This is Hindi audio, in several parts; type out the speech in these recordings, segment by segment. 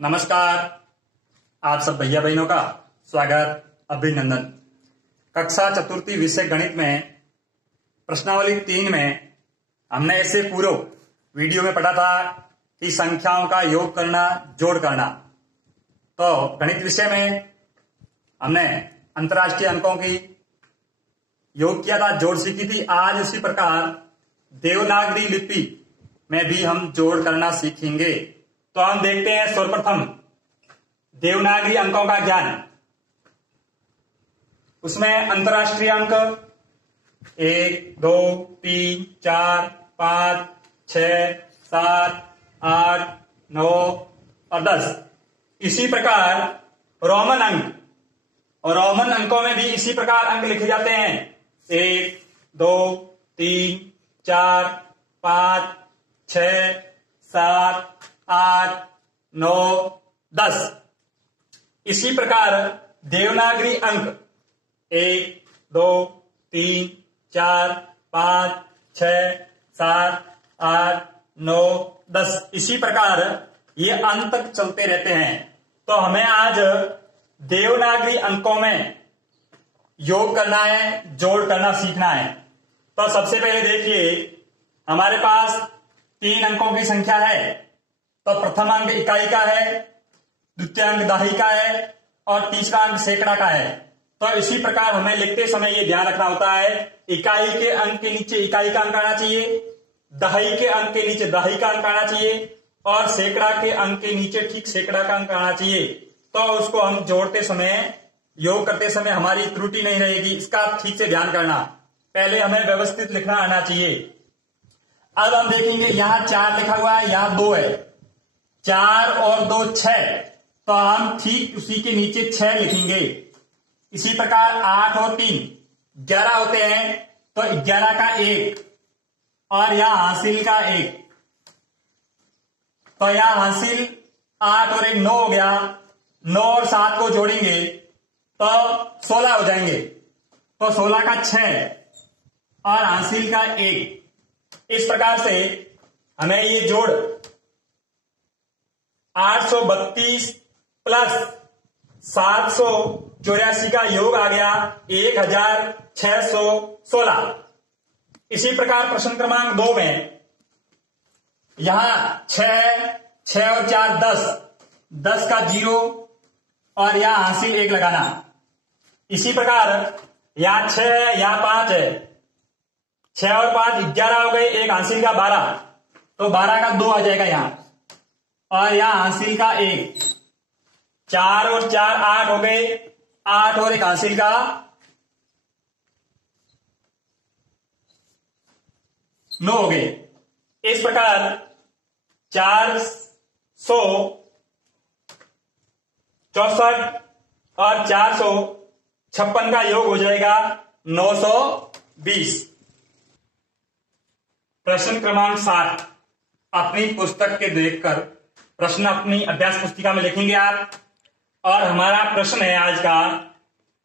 नमस्कार। आप सब भैया बहनों का स्वागत, अभिनंदन। कक्षा चतुर्थी विषय गणित में प्रश्नावली 3 में हमने इससे पूर्व वीडियो में पढ़ा था कि संख्याओं का योग करना, जोड़ करना। तो गणित विषय में हमने अंतरराष्ट्रीय अंकों की योग किया था, जोड़ सीखी थी। आज इसी प्रकार देवनागरी लिपि में भी हम जोड़ करना सीखेंगे। तो हम देखते हैं सर्वप्रथम देवनागरी अंकों का ज्ञान। उसमें अंतरराष्ट्रीय अंक 1, 2, 3, 4, 5, 6, 7, 8, 9 और 10। इसी प्रकार रोमन अंक, और रोमन अंकों में भी इसी प्रकार अंक लिखे जाते हैं। 1, 2, 3, 4, 5, 6, 7, 8, 9, 10। इसी प्रकार देवनागरी अंक 1, 2, 3, 4, 5, 6, 7, 8, 9, 10। इसी प्रकार ये अंक तक चलते रहते हैं। तो हमें आज देवनागरी अंकों में योग करना है, जोड़ करना सीखना है। तो सबसे पहले देखिए, हमारे पास 3 अंकों की संख्या है। तो प्रथम अंक इकाई का है, द्वितीय अंक दहाई का है और तीसरा अंक सैकड़ा का है। तो इसी प्रकार हमें लिखते समय ये ध्यान रखना होता है, इकाई के अंक के नीचे इकाई का अंक आना चाहिए, दहाई के अंक के नीचे दहाई का अंक आना चाहिए और सैकड़ा के अंक के नीचे ठीक सैकड़ा का अंक आना चाहिए। तो उसको हम जोड़ते समय, योग करते समय हमारी त्रुटि नहीं रहेगी। इसका ठीक से ध्यान करना। पहले हमें व्यवस्थित लिखना आना चाहिए। अब हम देखेंगे, यहां 4 लिखा हुआ है, यहां 2 है। 4 और 2 6, तो हम ठीक उसी के नीचे 6 लिखेंगे। इसी प्रकार 8 और 3 11 होते हैं, तो 11 का 1 और यहां हासिल का 1। तो यहां हासिल 8 और 1 9 हो गया। 9 और 7 को जोड़ेंगे तो 16 हो जाएंगे। तो 16 का 6 और हासिल का 1। इस प्रकार से हमें ये जोड़ 832 प्लस 784 का योग आ गया 1616। इसी प्रकार प्रश्न क्रमांक 2 में यहां 6 और 4 10, 10 का 0 और यहां हासिल 1 लगाना। इसी प्रकार यहां 6 है, यहां 5 है। 6 और 5 11 हो गए, 1 हासिल का 12, तो 12 का 2 आ जाएगा यहां और यहां हासिल का 1। 4 और 4 8 हो गए, 8 और 1 हासिल का 9 हो गए। इस प्रकार 464 और 456 का योग हो जाएगा 920। प्रश्न क्रमांक 7 अपनी पुस्तक के देखकर प्रश्न अपनी अभ्यास पुस्तिका में लिखेंगे आप। और हमारा प्रश्न है आज का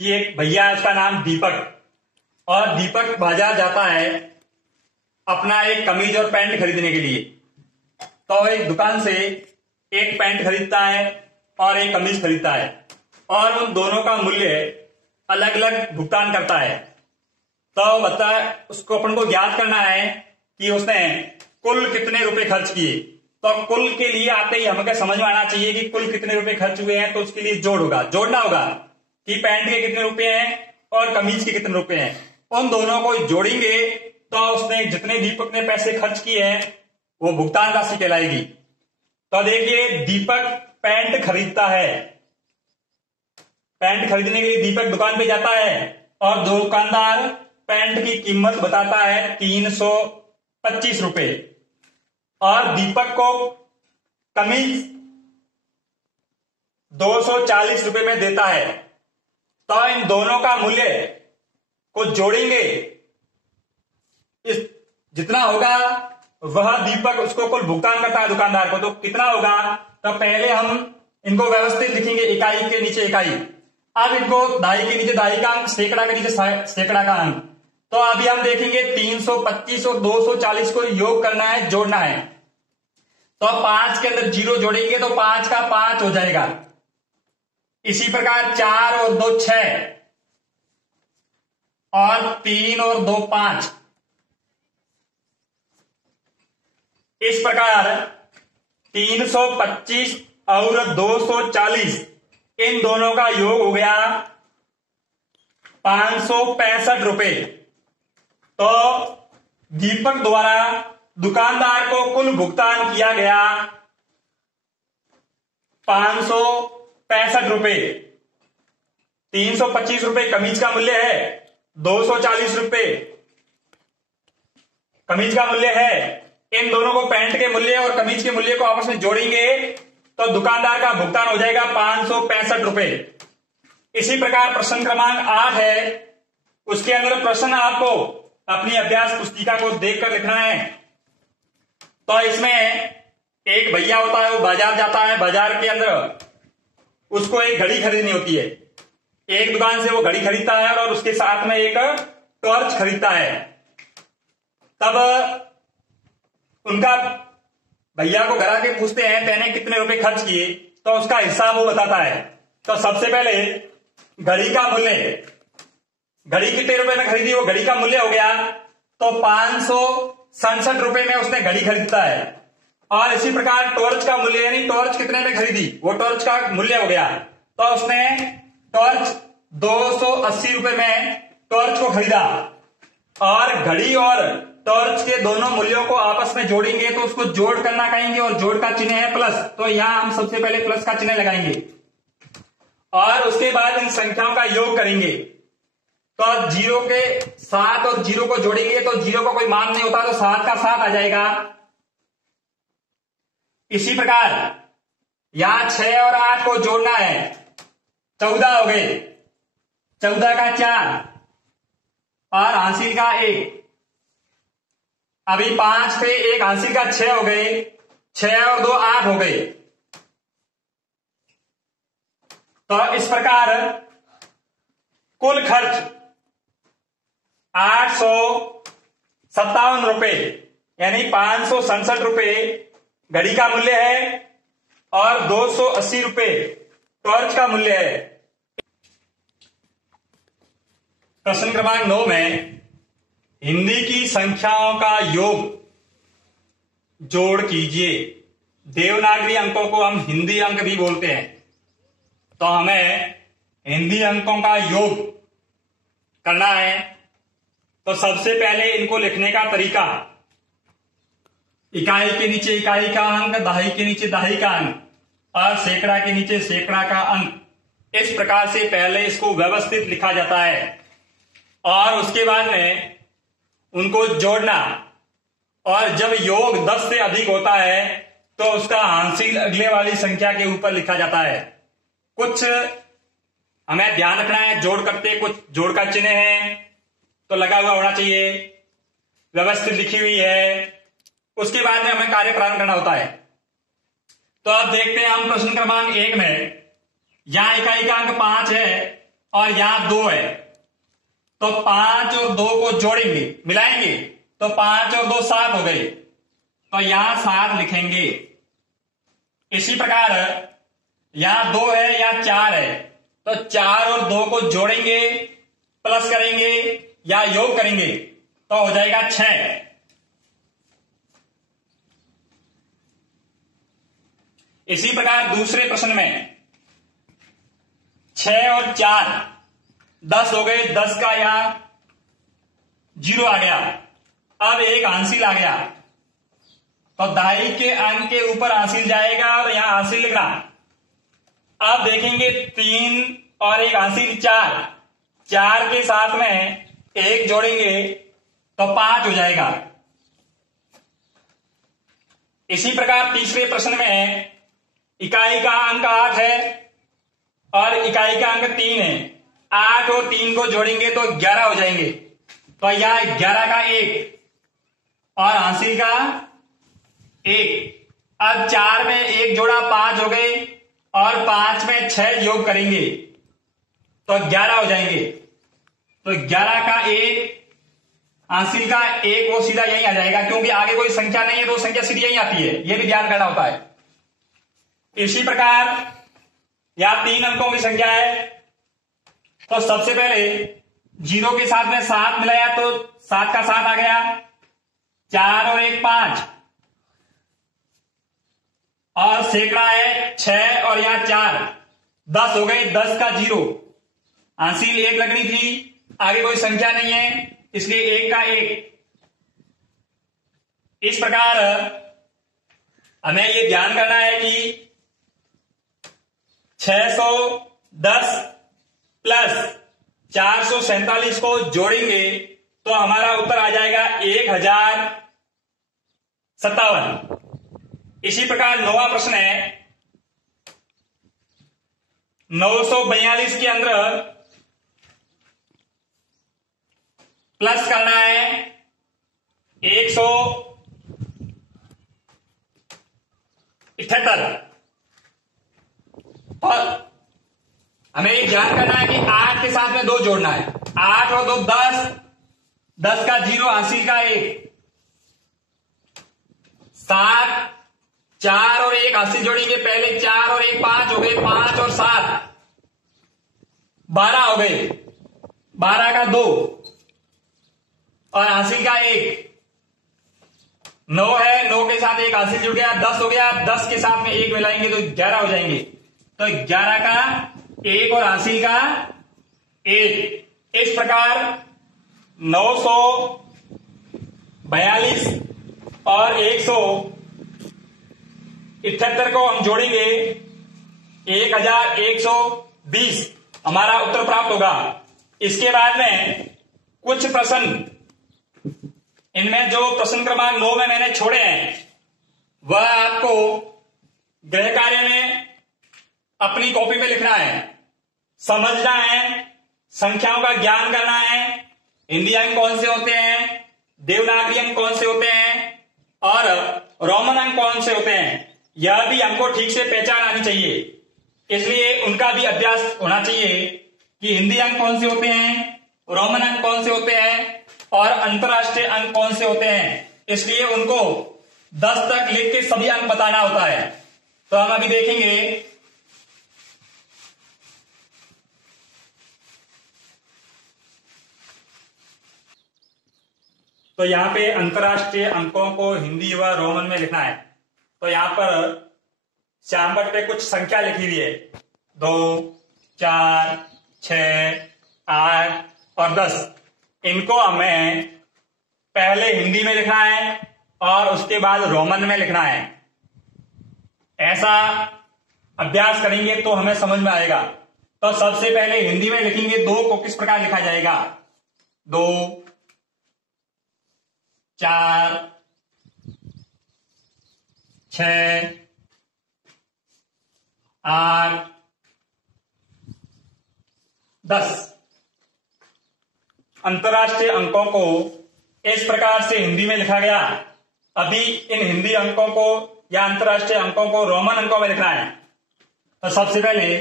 कि एक भैया, उसका नाम दीपक, और दीपक बाजार जाता है अपना एक कमीज और पैंट खरीदने के लिए। तो एक दुकान से एक पैंट खरीदता है और एक कमीज खरीदता है और उन दोनों का मूल्य अलग अलग भुगतान करता है। तो बता, उसको अपन को ज्ञात करना है कि उसने कुल कितने रुपए खर्च किए। तो कुल के लिए आते ही हमें समझ में आना चाहिए कि कुल कितने रुपए खर्च हुए हैं। तो उसके लिए जोड़ना होगा कि पैंट के कितने रुपए हैं और कमीज के कितने रुपए हैं। उन दोनों को जोड़ेंगे तो उसने जितने दीपक ने पैसे खर्च किए हैं वो भुगतान राशि कहलाएगी। तो देखिए, दीपक पैंट खरीदता है। पैंट खरीदने के लिए दीपक दुकान पे जाता है और दुकानदार पैंट की कीमत बताता है 325 रुपए और दीपक को कमीज 240 रुपए में देता है। तो इन दोनों का मूल्य को जोड़ेंगे, इस जितना होगा वह दीपक उसको कुल भुगतान करता है दुकानदार को। तो कितना होगा, तो पहले हम इनको व्यवस्थित लिखेंगे, इकाई के नीचे इकाई। अब इनको दहाई के नीचे दहाई का अंक, सैकड़ा के नीचे सैकड़ा का अंक। तो अभी हम देखेंगे 325 और 240 को योग करना है, जोड़ना है। तो 5 के अंदर 0 जोड़ेंगे तो 5 का 5 हो जाएगा। इसी प्रकार 4 और 2 6 और 3 और 2 5। इस प्रकार 325 और 240 इन दोनों का योग हो गया 565 रुपए। तो दीपक द्वारा दुकानदार को कुल भुगतान किया गया 565 रुपए। 325 रुपए कमीज का मूल्य है, 240 रुपए कमीज का मूल्य है। इन दोनों को पैंट के मूल्य और कमीज के मूल्य को आपस में जोड़ेंगे तो दुकानदार का भुगतान हो जाएगा 565 रुपए। इसी प्रकार प्रश्न क्रमांक 8 है, उसके अंदर प्रश्न आपको अपनी अभ्यास पुस्तिका को देखकर लिखना है। तो इसमें एक भैया होता है, वो बाजार जाता है, बाजार के अंदर उसको एक घड़ी खरीदनी होती है। एक दुकान से वो घड़ी खरीदता है और उसके साथ में एक टॉर्च खरीदता है। तब उनका भैया को घर आके पूछते हैं मैंने कितने रुपए खर्च किए, तो उसका हिसाब वो बताता है। तो सबसे पहले घड़ी का मूल्य, घड़ी कितने रुपए में खरीदी, वो घड़ी का मूल्य हो गया तो 567 रुपए में उसने घड़ी खरीदता है। और इसी प्रकार टॉर्च का मूल्य, यानी टॉर्च कितने में खरीदी, वो टॉर्च का मूल्य हो गया तो उसने टॉर्च 280 रुपए में टॉर्च को खरीदा। और घड़ी और टॉर्च के दोनों मूल्यों को आपस में जोड़ेंगे तो उसको जोड़ करना कहेंगे और जोड़ का चिन्ह है प्लस, तो यहां हम सबसे पहले प्लस का चिन्ह लगाएंगे और उसके बाद इन संख्याओं का योग करेंगे। तो 0 के 7 और 0 को जोड़ेंगे तो 0 का कोई मान नहीं होता तो 7 का 7 आ जाएगा। इसी प्रकार यहां 6 और 8 को जोड़ना है, 14 हो गए, 14 का 4 और हासिल का 1। अभी 5 पे 1 हासिल का 6 हो गए, 6 और 2 8 हो गए। तो इस प्रकार कुल खर्च 857 रुपए यानी 567 रुपए घड़ी का मूल्य है और 280 रुपए टॉर्च का मूल्य है। प्रश्न क्रमांक 9 में हिंदी की संख्याओं का योग जोड़ कीजिए। देवनागरी अंकों को हम हिंदी अंक भी बोलते हैं, तो हमें हिंदी अंकों का योग करना है। तो सबसे पहले इनको लिखने का तरीका, इकाई के नीचे इकाई का अंक, दहाई के नीचे दहाई का अंक और सैकड़ा के नीचे सैकड़ा का अंक, इस प्रकार से पहले इसको व्यवस्थित लिखा जाता है और उसके बाद में उनको जोड़ना। और जब योग 10 से अधिक होता है तो उसका हासिल अगले वाली संख्या के ऊपर लिखा जाता है। कुछ हमें ध्यान रखना है, जोड़ करते कुछ जोड़ का चिन्ह है तो लगा हुआ होना चाहिए, व्यवस्थित लिखी हुई है। उसके बाद में हमें कार्य प्रारंभ करना होता है। तो अब देखते हैं हम प्रश्न क्रमांक 1 में, यहां इकाई का अंक 5 है और यहां 2 है, तो 5 और 2 को जोड़ेंगे, मिलाएंगे तो 5 और 2 7 हो गए, तो यहां 7 लिखेंगे। इसी प्रकार यहां 2 है, यहां 4 है, तो 4 और 2 को जोड़ेंगे, प्लस करेंगे या योग करेंगे तो हो जाएगा 6। इसी प्रकार दूसरे प्रश्न में 6 और 4 10 हो गए, 10 का यहां 0 आ गया। अब एक हासिल आ गया तो दहाई के अंक के ऊपर हासिल जाएगा और यहां हासिल लिखना। अब देखेंगे 3 और एक हासिल 4, 4 के साथ में 1 जोड़ेंगे तो 5 हो जाएगा। इसी प्रकार तीसरे प्रश्न में इकाई का अंक 8 है और इकाई का अंक 3 है, 8 और 3 को जोड़ेंगे तो 11 हो जाएंगे, तो यह 11 का 1 और हासिल का 1। अब 4 में 1 जोड़ा 5 हो गए और 5 में 6 योग करेंगे तो 11 हो जाएंगे, तो 11 का 1 हासिल का एक वो सीधा यही आ जाएगा, क्योंकि आगे कोई संख्या नहीं है तो संख्या सीधी यही आती है, ये भी ध्यान करना होता है। इसी प्रकार यहां 3 अंकों की संख्या है, तो सबसे पहले 0 के साथ में 7 मिलाया तो 7 का 7 आ गया, 4 और 1 5, और सैकड़ा है 6 और यहां 4, 10 हो गए, 10 का 0। हासिल 1 लगनी थी, आगे कोई संख्या नहीं है इसलिए 1 का 1। इस प्रकार हमें यह ध्यान करना है कि 610 प्लस 447 को जोड़ेंगे तो हमारा उत्तर आ जाएगा 1057। इसी प्रकार 9वां प्रश्न है, 942 के अंदर प्लस करना है 178, और हमें ये ध्यान करना है कि 8 के साथ में 2 जोड़ना है, 8 और 2 10, 10 का 0, हासिल का 1, 7, 4 और 1 हासिल जोड़ेंगे, पहले 4 और 1 5 हो गए, 5 और 7 12 हो गए, 12 का 2 और हासिल का 1, 9 है, 9 के साथ 1 हासिल जुड़ गया, 10 हो गया, 10 के साथ में 1 मिलाएंगे तो 11 हो जाएंगे, तो 11 का 1 और हासिल का 1। इस प्रकार 942 और 178 को हम जोड़ेंगे 1120, हमारा उत्तर प्राप्त होगा। इसके बाद में कुछ प्रश्न, इनमें जो प्रश्न क्रमांक 9 में मैंने छोड़े हैं वह आपको गृह कार्य में अपनी कॉपी में लिखना है, समझना है, संख्याओं का ज्ञान करना है, हिंदी अंक कौन से होते हैं, देवनागरी अंक कौन से होते हैं और रोमन अंक कौन से होते हैं, यह भी हमको ठीक से पहचान आनी चाहिए। इसलिए उनका भी अभ्यास होना चाहिए कि हिंदी अंक कौन से होते हैं, रोमन अंक कौन से होते हैं और अंतरराष्ट्रीय अंक कौन से होते हैं। इसलिए उनको 10 तक लिख के सभी अंक बताना होता है। तो हम अभी देखेंगे तो यहां पे अंतरराष्ट्रीय अंकों को हिंदी व रोमन में लिखना है। तो यहां पर श्यामपट्ट पे कुछ संख्या लिखी हुई है, 2, 4, 6, 8 और 10। इनको हमें पहले हिंदी में लिखना है और उसके बाद रोमन में लिखना है। ऐसा अभ्यास करेंगे तो हमें समझ में आएगा। तो सबसे पहले हिंदी में लिखेंगे 2 को किस प्रकार लिखा जाएगा, 2, 4, 6, 8, 10। अंतरराष्ट्रीय अंकों को इस प्रकार से हिंदी में लिखा गया। अभी इन हिंदी अंकों को या अंतरराष्ट्रीय अंकों को रोमन अंकों में लिखना है। तो सबसे पहले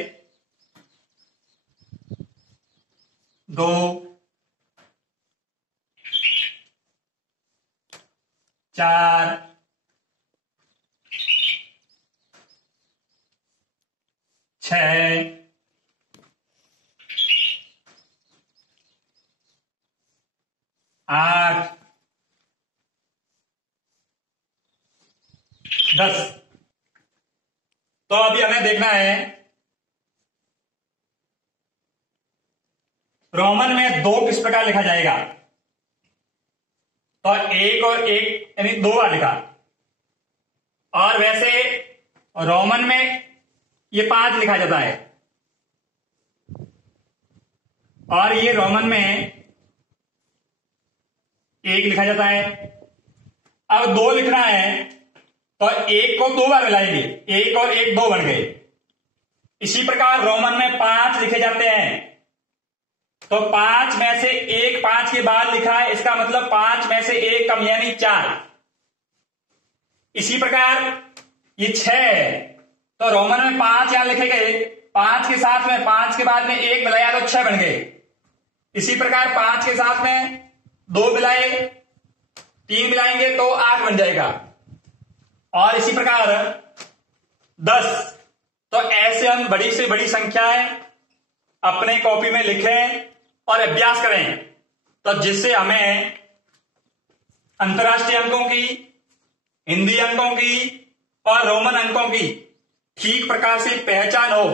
2, 4, 6, 8, 10। तो अभी हमें देखना है रोमन में 2 किस प्रकार लिखा जाएगा। तो 1 और 1 यानी 2 बार लिखा, और वैसे रोमन में ये 5 लिखा जाता है और ये रोमन में 1 लिखा जाता है। अब 2 लिखना है तो 1 को 2 बार मिलाएंगे, 1 और 1 2 बन गए। इसी प्रकार रोमन में 5 लिखे जाते हैं। तो 5 में से 1 5 के बाद लिखा है, इसका मतलब 5 में से 1 कम यानी 4। इसी प्रकार ये 6 है तो रोमन में 5 यहां लिखे गए, 5 के साथ में 5 के बाद में 1 मिलाया तो 6 बन गए। इसी प्रकार 5 के साथ में 2 मिलाए 3 मिलाएंगे तो 8 बन जाएगा, और इसी प्रकार 10। तो ऐसे हम बड़ी से बड़ी संख्याएं अपने कॉपी में लिखें और अभ्यास करें, तो जिससे हमें अंतरराष्ट्रीय अंकों की, हिंदी अंकों की और रोमन अंकों की ठीक प्रकार से पहचान हो।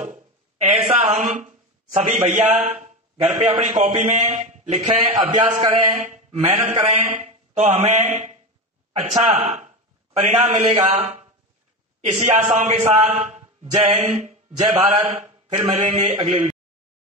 ऐसा हम सभी भैया घर पे अपनी कॉपी में लिखें, अभ्यास करें, मेहनत करें, तो हमें अच्छा परिणाम मिलेगा। इसी आशाओं के साथ जय हिंद, जय भारत। फिर मिलेंगे अगले वीडियो।